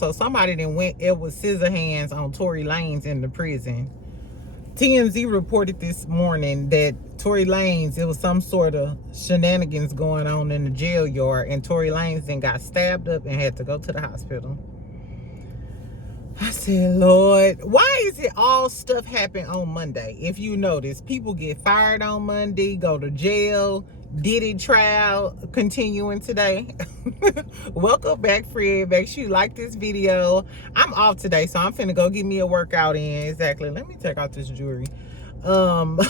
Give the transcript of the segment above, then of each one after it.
So somebody then went Edward Scissorhands on Tory Lanez in the prison. TMZ reported this morning that Tory Lanez, it was some sort of shenanigans going on in the jail yard, and Tory Lanez then got stabbed up and had to go to the hospital. I said, Lord, why is it all stuff happen on Monday? If you notice, people get fired on Monday, go to jail, Diddy trial continuing today. Welcome back, friend. Make sure you like this video. I'm off today, so I'm finna go get me a workout in. Exactly. Let me take out this jewelry. I'm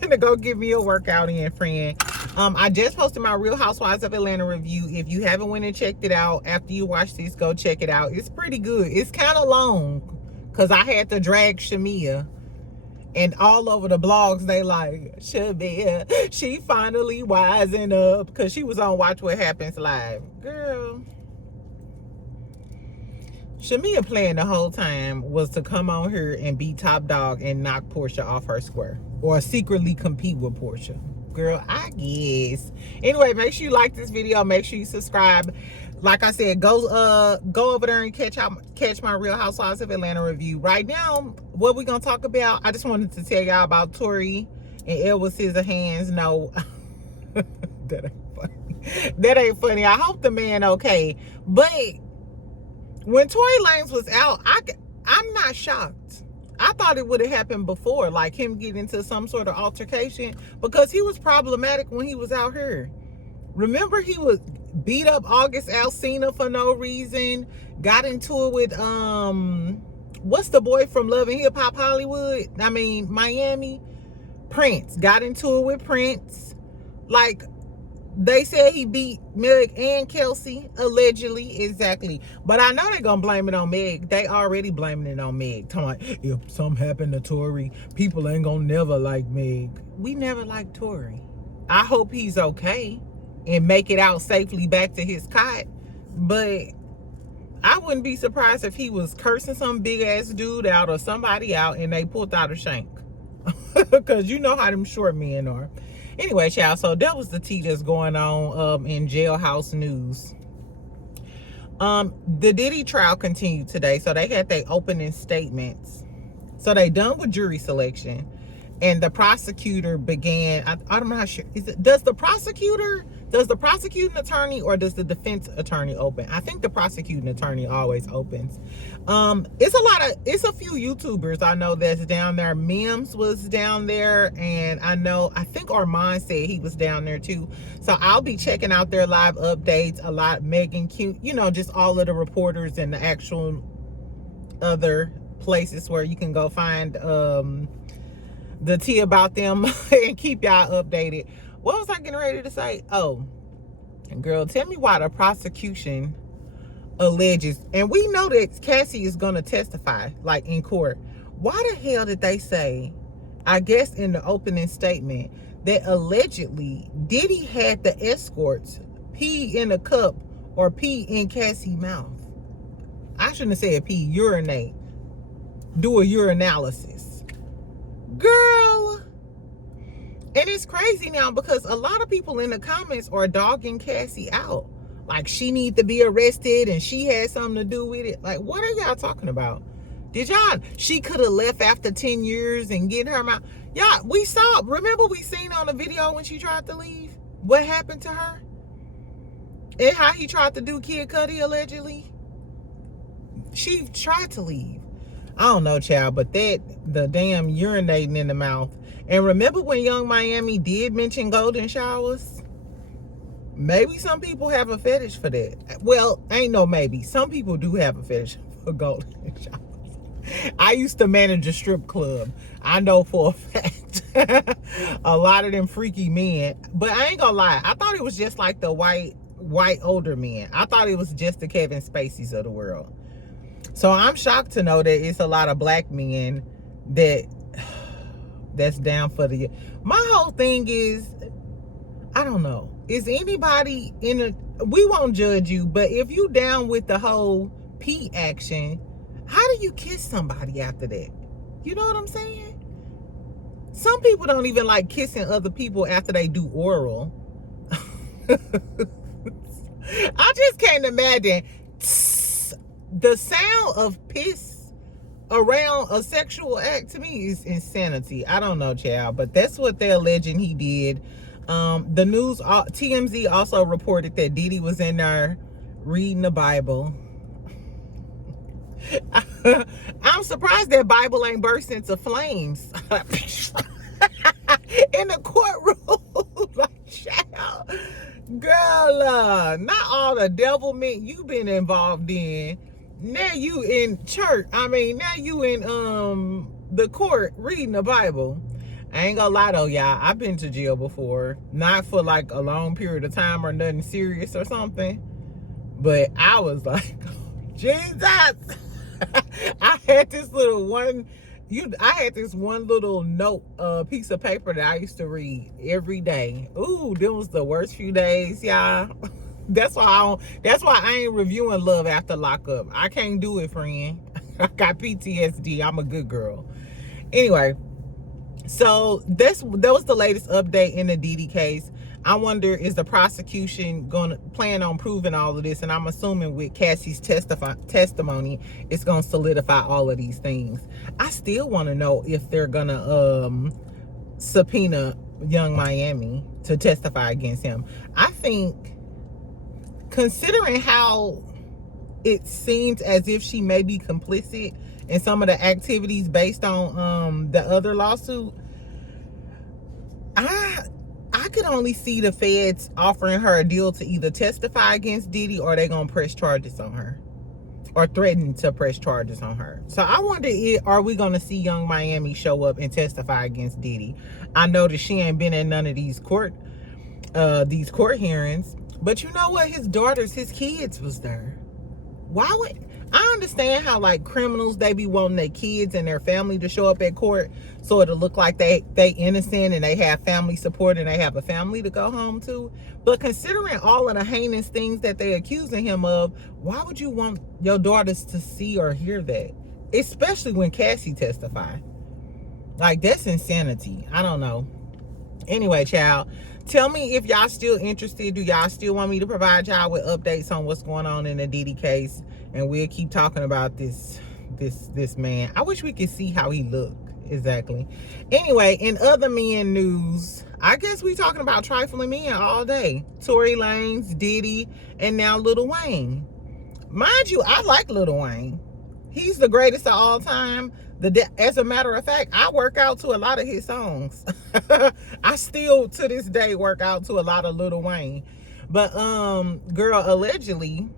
gonna go get me a workout in, friend. I just posted my Real Housewives of Atlanta review. If you haven't went and checked it out after you watch this, go check it out. It's pretty good. It's kind of long because I had to drag Shamia, and all over the blogs they like, Shamia, she finally wising up, because she was on Watch What Happens Live. Girl, Shamia plan the whole time was to come on here and be top dog and knock Portia off her square, or secretly compete with Portia. Girl, I guess. Anyway, make sure you like this video. Make sure you subscribe. Like I said, go over there and catch my Real Housewives of Atlanta review. Right now, what we're gonna talk about, I just wanted to tell y'all about Tory and Edward Scissorhands. No, that ain't funny. That ain't funny. I hope the man okay. But when Tory Lanez was out, I'm not shocked. I thought it would have happened before, like him getting into some sort of altercation, because he was problematic when he was out here. Remember, he was beat up August Alsina for no reason, got into it with what's the boy from Love and Hip Hop Hollywood? I mean, Miami? Prince. Got into it with Prince. Like, they said he beat Meg and Kelsey, allegedly. Exactly. But I know they're going to blame it on Meg. They already blaming it on Meg. Talking about, if something happened to Tory, people ain't going to never like Meg. We never liked Tory. I hope he's okay and make it out safely back to his cot. But I wouldn't be surprised if he was cursing some big-ass dude out or somebody out and they pulled out a shank. Because you know how them short men are. Anyway, y'all, so that was the tea that's going on in jailhouse news. The Diddy trial continued today, so they had their opening statements. So they done with jury selection, and the prosecutor began. I'm not sure. Does the prosecuting attorney or does the defense attorney open? I think the prosecuting attorney always opens. It's a few YouTubers I know that's down there. Mims was down there, and I think Armand said he was down there too. So I'll be checking out their live updates a lot. Megan Q, just all of the reporters and the actual other places where you can go find the tea about them and keep y'all updated. What was I getting ready to say? Oh, girl, tell me why the prosecution alleges, and we know that Cassie is going to testify, like in court. Why the hell did they say, I guess in the opening statement, that allegedly Diddy had the escorts pee in a cup or pee in Cassie's mouth? I shouldn't have said pee, urinate. Do a urinalysis. Girl. And it's crazy now because a lot of people in the comments are dogging Cassie out. Like, she need to be arrested and she had something to do with it. Like, what are y'all talking about? She could have left after 10 years and get her out. Y'all, remember we seen on the video when she tried to leave? What happened to her? And how he tried to do Kid Cudi allegedly? She tried to leave. I don't know, child, but the damn urinating in the mouth. And remember when Young Miami did mention golden showers? Maybe some people have a fetish for that. Well, ain't no maybe. Some people do have a fetish for golden showers. I used to manage a strip club. I know for a fact. A lot of them freaky men. But I ain't gonna lie. I thought it was just like the white older men. I thought it was just the Kevin Spaceys of the world. So I'm shocked to know that it's a lot of black men that's down for the... My whole thing is, I don't know. Is anybody we won't judge you, but if you down with the whole pee action, how do you kiss somebody after that? You know what I'm saying? Some people don't even like kissing other people after they do oral. I just can't imagine. the sound of piss around a sexual act to me is insanity. I don't know, child, but that's what they're alleging he did. The news, TMZ also reported that Diddy was in there reading the Bible. I'm surprised that Bible ain't burst into flames in the courtroom. Like, child, girl, not all the devilment you've been involved in. Now you in church. I mean, now you in the court reading the Bible. I ain't gonna lie though, y'all. I've been to jail before. Not for like a long period of time or nothing serious or something. But I was like, Jesus. I had this one little note piece of paper that I used to read every day. Ooh, them was the worst few days, y'all. That's why I ain't reviewing Love After Lockup. I can't do it, friend. I got PTSD. I'm a good girl. Anyway, so that was the latest update in the Diddy case. I wonder, is the prosecution going to plan on proving all of this? And I'm assuming with Cassie's testimony, it's going to solidify all of these things. I still want to know if they're going to subpoena Young Miami to testify against him. I think, considering how it seems as if she may be complicit in some of the activities based on the other lawsuit, I could only see the feds offering her a deal to either testify against Diddy, or they're going to press charges on her, or threaten to press charges on her. So I wonder, are we going to see Young Miami show up and testify against Diddy? I know that she ain't been in none of these court hearings, but you know what? His kids was there. Why would... I understand how, like, criminals, they be wanting their kids and their family to show up at court so it'll look like they innocent and they have family support and they have a family to go home to. But considering all of the heinous things that they accusing him of, why would you want your daughters to see or hear that? Especially when Cassie testified. Like, that's insanity. I don't know. Anyway, child, tell me if y'all still interested. Do y'all still want me to provide y'all with updates on what's going on in the Diddy case? And we'll keep talking about this man. I wish we could see how he looked exactly. Anyway, in other men news, I guess we talking about trifling men all day. Tory Lanez, Diddy, and now Lil Wayne. Mind you, I like Lil Wayne. He's the greatest of all time. As a matter of fact, I work out to a lot of his songs. I still to this day work out to a lot of Lil Wayne. But girl, allegedly,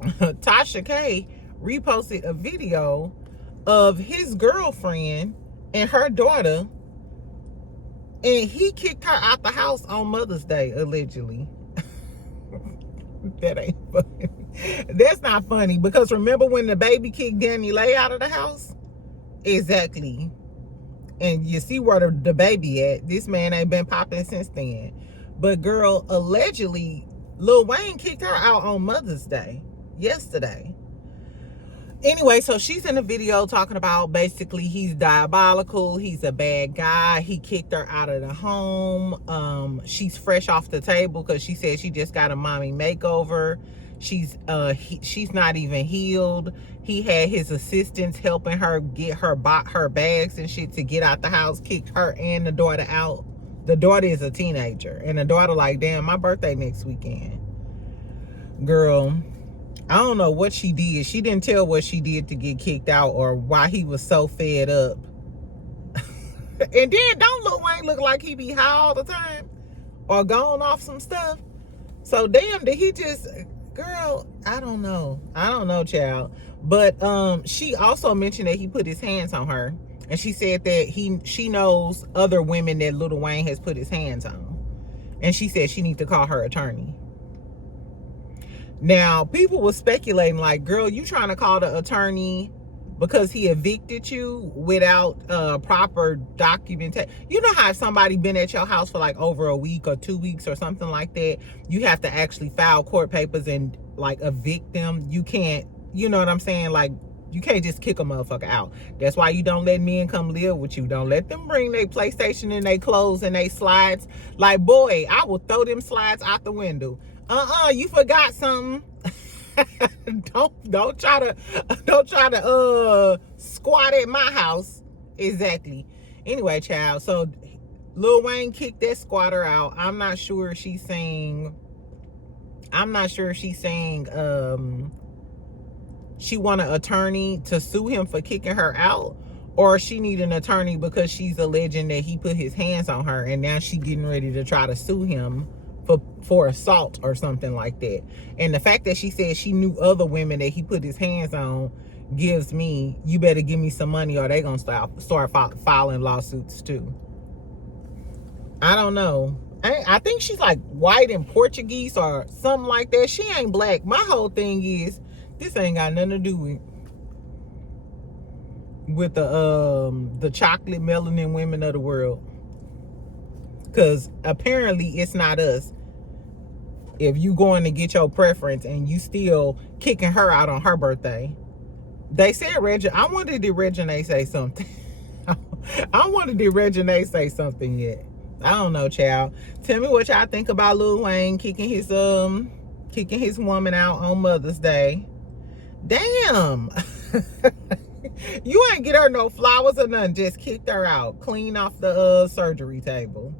Tasha K reposted a video of his girlfriend and her daughter, and he kicked her out the house on Mother's Day, allegedly. That ain't funny. That's not funny, because remember when the baby kicked Danny Lay out of the house? Exactly. And you see where the baby at. This man ain't been popping since then. But girl, allegedly, Lil Wayne kicked her out on Mother's Day yesterday. Anyway, so she's in a video talking about basically he's diabolical, he's a bad guy, he kicked her out of the home. She's fresh off the table because she said she just got a mommy makeover. She's not even healed. He had his assistants helping her get her bags and shit to get out the house, kicked her and the daughter out. The daughter is a teenager, and the daughter like, damn, my birthday next weekend. Girl, I don't know what she did. She didn't tell what she did to get kicked out or why he was so fed up. And then don't Lil Wayne look like he be high all the time or gone off some stuff? So damn, did he just... Girl, I don't know, child. But she also mentioned that he put his hands on her, and she said that she knows other women that Lil Wayne has put his hands on, and she said she needs to call her attorney. Now, people were speculating like, girl, you trying to call the attorney because he evicted you without proper documentation? You know how if somebody been at your house for like over a week or 2 weeks or something like that, you have to actually file court papers and like evict them. You can't, you know what I'm saying? Like, you can't just kick a motherfucker out. That's why you don't let men come live with you. Don't let them bring their PlayStation and their clothes and their slides. Like, boy, I will throw them slides out the window. You forgot something. don't try to squat at my house. Exactly. Anyway, child. So Lil Wayne kicked that squatter out. I'm not sure if she's saying she want an attorney to sue him for kicking her out, or she need an attorney because she's alleging that he put his hands on her, and now she getting ready to try to sue him for assault or something like that. And the fact that she said she knew other women that he put his hands on gives me, you better give me some money or they gonna start filing lawsuits too. I don't know. I think she's like white and Portuguese or something like that. She ain't black. My whole thing is, this ain't got nothing to do with the chocolate melanin women of the world. Because apparently it's not us. If you going to get your preference and you still kicking her out on her birthday. They said I wonder did Regine say something? I wonder did Regine say something yet? I don't know, child. Tell me what y'all think about Lil Wayne kicking his woman out on Mother's Day. Damn. You ain't get her no flowers or nothing. Just kicked her out. Clean off the surgery table.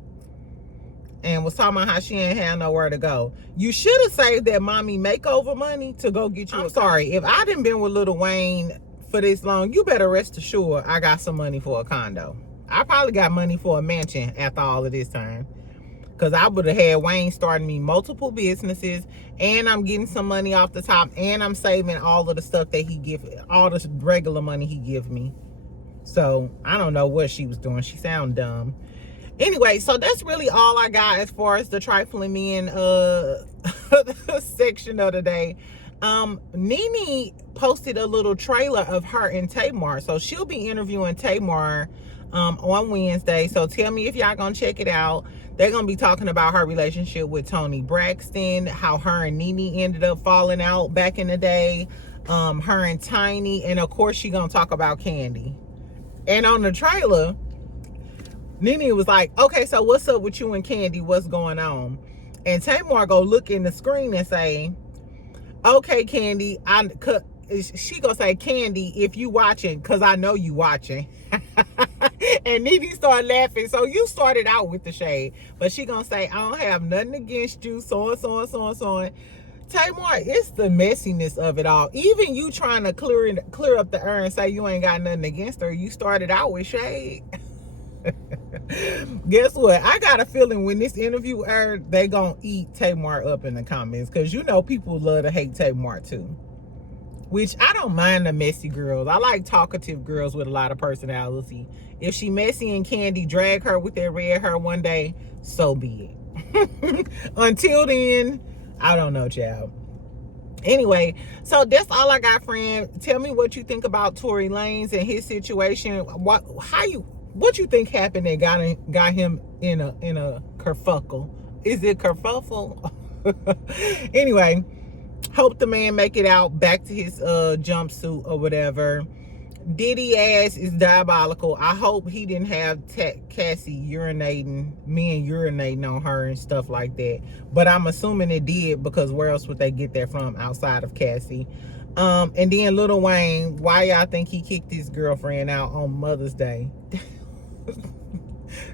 And was talking about how she ain't had nowhere to go. You should have saved that mommy makeover money to go get you. I'm sorry. If I done been with Lil Wayne for this long, you better rest assured I got some money for a condo. I probably got money for a mansion after all of this time. Because I would have had Wayne starting me multiple businesses, and I'm getting some money off the top, and I'm saving all of the stuff that he give, all the regular money he give me. So I don't know what she was doing. She sound dumb. Anyway, so that's really all I got as far as the trifling men section of the day. Nene posted a little trailer of her and Tamar. So she'll be interviewing Tamar on Wednesday. So tell me if y'all gonna check it out. They're gonna be talking about her relationship with Tony Braxton, how her and Nene ended up falling out back in the day, her and Tiny, and of course she gonna talk about Candy. And on the trailer, Nene was like, okay, so what's up with you and Candy? What's going on? And Tamar go look in the screen and say, okay, Candy, she gonna say, Candy, if you watching, because I know you watching. And Nene started laughing. So you started out with the shade. But she gonna say, I don't have nothing against you, so and so and so and so. Tamar, it's the messiness of it all. Even you trying to clear up the air and say you ain't got nothing against her, you started out with shade. Guess what? I got a feeling when this interview aired, they gonna eat Tamar up in the comments, because you know people love to hate Tamar too. Which I don't mind the messy girls. I like talkative girls with a lot of personality. If she messy and Candy drag her with that red hair one day, so be it. Until then, I don't know, child. Anyway, so that's all I got, friend. Tell me what you think about Tory Lanez and his situation. What you think happened that got him in a kerfuffle? Is it kerfuffle? Anyway, hope the man make it out back to his jumpsuit or whatever. Diddy ass is diabolical. I hope he didn't have Cassie urinating on her and stuff like that. But I'm assuming it did, because where else would they get that from outside of Cassie? And then Lil Wayne, why y'all think he kicked his girlfriend out on Mother's Day?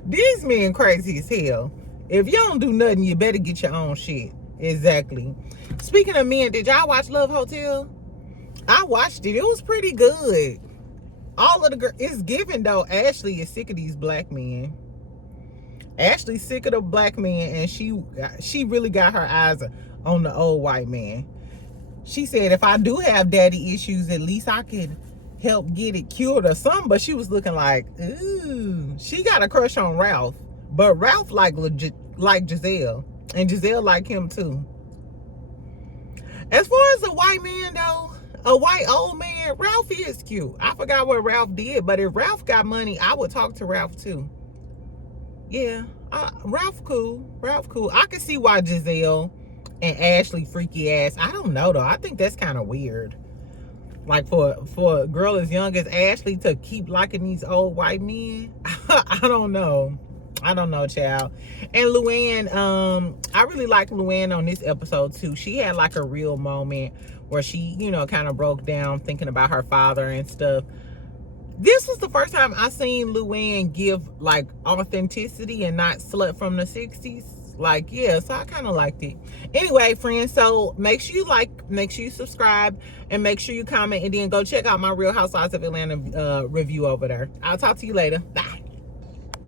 These men crazy as hell. If you don't do nothing, you better get your own shit. Exactly. Speaking of men, did y'all watch Love Hotel? I watched it. It was pretty good. All of the girls, it's given though. Ashley is sick of these black men. Ashley's sick of the black men, and she really got her eyes on the old white man. She said, if I do have daddy issues, at least I could help get it cured or something. But she was looking like, ooh. She got a crush on Ralph, but Ralph like Giselle, and Giselle like him too. As far as a white man though, a white old man, Ralph is cute. I forgot what Ralph did, but if Ralph got money, I would talk to Ralph too. Yeah, Ralph cool. Ralph cool. I can see why Giselle and Ashley freaky ass. I don't know though. I think that's kind of weird. Like for a girl as young as Ashley to keep liking these old white men. I don't know. I don't know, child. And Luann, I really like Luann on this episode too. She had like a real moment where she, you know, kind of broke down thinking about her father and stuff. This was the first time I seen Luann give like authenticity and not slut from the 60s. Like, yeah, so I kind of liked it. Anyway, friends, so make sure you like, make sure you subscribe, and make sure you comment, and then go check out my Real Housewives of Atlanta review over there. I'll talk to you later. Bye.